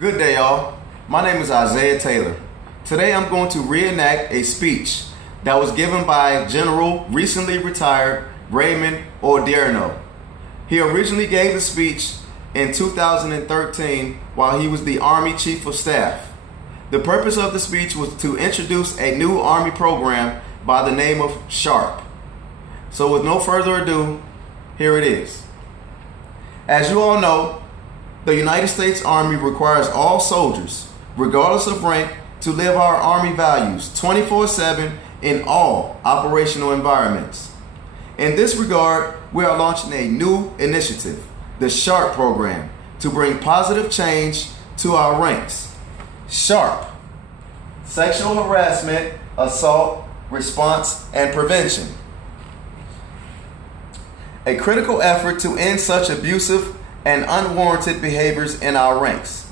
Good day, y'all. My name is Isaiah Taylor. Today I'm going to reenact a speech that was given by General recently retired Raymond Odierno. He originally gave the speech in 2013 while he was the Army Chief of Staff. The purpose of the speech was to introduce a new Army program by the name of SHARP. So with no further ado, here it is. As you all know, the United States Army requires all soldiers, regardless of rank, to live our Army values 24/7 in all operational environments. In this regard, we are launching a new initiative, the SHARP program, to bring positive change to our ranks. SHARP: Sexual Harassment, Assault, Response, and Prevention. A critical effort to end such abusive and unwarranted behaviors in our ranks.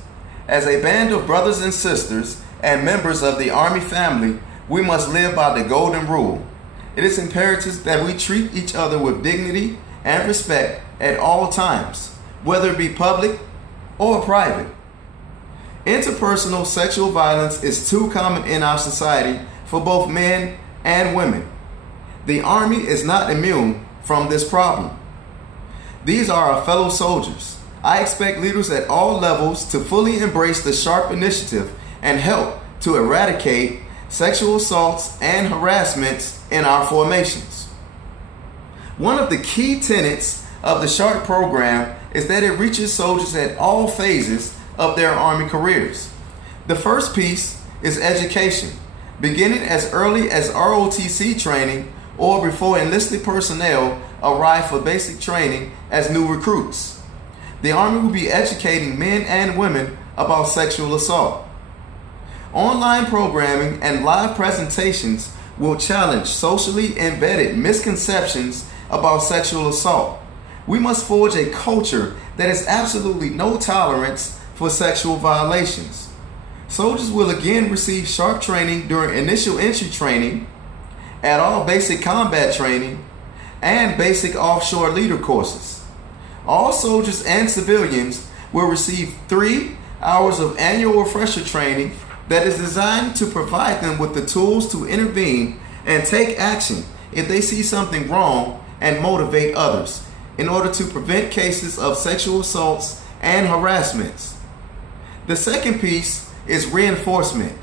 As a band of brothers and sisters and members of the Army family, we must live by the golden rule. It is imperative that we treat each other with dignity and respect at all times, whether it be public or private. Interpersonal sexual violence is too common in our society for both men and women. The Army is not immune from this problem. These are our fellow soldiers. I expect leaders at all levels to fully embrace the SHARP initiative and help to eradicate sexual assaults and harassments in our formations. One of the key tenets of the SHARP program is that it reaches soldiers at all phases of their Army careers. The first piece is education, beginning as early as ROTC training or before enlisted personnel arrive for basic training as new recruits. The Army will be educating men and women about sexual assault. Online programming and live presentations will challenge socially embedded misconceptions about sexual assault. We must forge a culture that has absolutely no tolerance for sexual violations. Soldiers will again receive SHARP training during initial entry training, at all basic combat training, and basic offshore leader courses. All soldiers and civilians will receive 3 hours of annual refresher training that is designed to provide them with the tools to intervene and take action if they see something wrong and motivate others in order to prevent cases of sexual assaults and harassments. The second piece is reinforcement.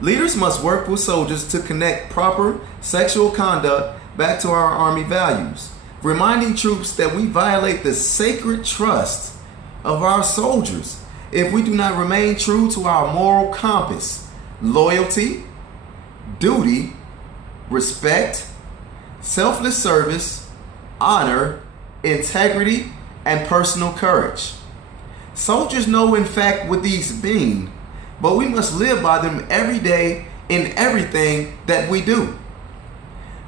Leaders must work with soldiers to connect proper sexual conduct back to our Army values, reminding troops that we violate the sacred trust of our soldiers if we do not remain true to our moral compass: loyalty, duty, respect, selfless service, honor, integrity, and personal courage. Soldiers know in fact what these mean, but we must live by them every day in everything that we do.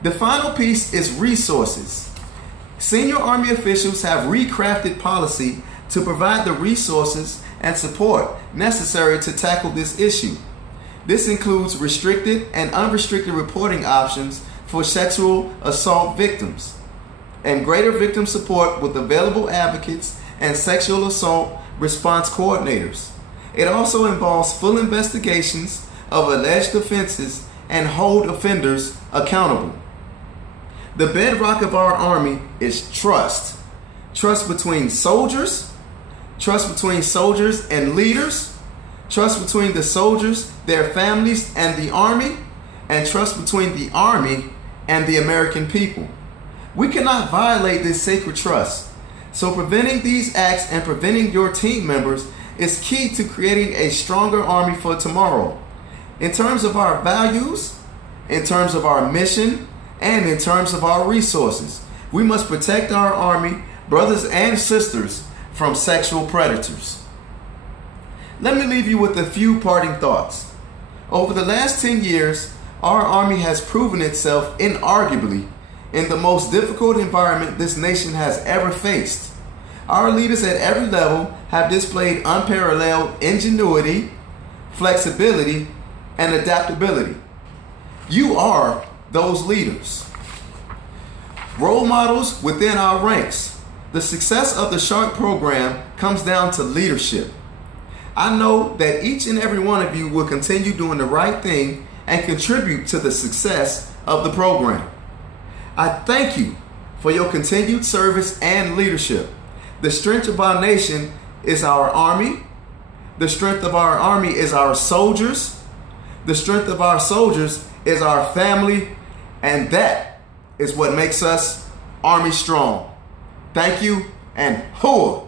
The final piece is resources. Senior Army officials have recrafted policy to provide the resources and support necessary to tackle this issue. This includes restricted and unrestricted reporting options for sexual assault victims, and greater victim support with available advocates and sexual assault response coordinators. It also involves full investigations of alleged offenses and hold offenders accountable. The bedrock of our Army is trust. Trust between soldiers, trust between soldiers and leaders, trust between the soldiers, their families, and the Army, and trust between the Army and the American people. We cannot violate this sacred trust. So preventing these acts and preventing your team members is key to creating a stronger Army for tomorrow. In terms of our values, in terms of our mission, and in terms of our resources, we must protect our Army brothers and sisters from sexual predators. Let me leave you with a few parting thoughts. Over the last 10 years, our Army has proven itself inarguably in the most difficult environment this nation has ever faced. Our leaders at every level have displayed unparalleled ingenuity, flexibility, and adaptability. You are those leaders. Role models within our ranks. The success of the SHARP program comes down to leadership. I know that each and every one of you will continue doing the right thing and contribute to the success of the program. I thank you for your continued service and leadership. The strength of our nation is our Army. The strength of our Army is our soldiers. The strength of our soldiers is our family. And that is what makes us Army strong. Thank you, and hoa!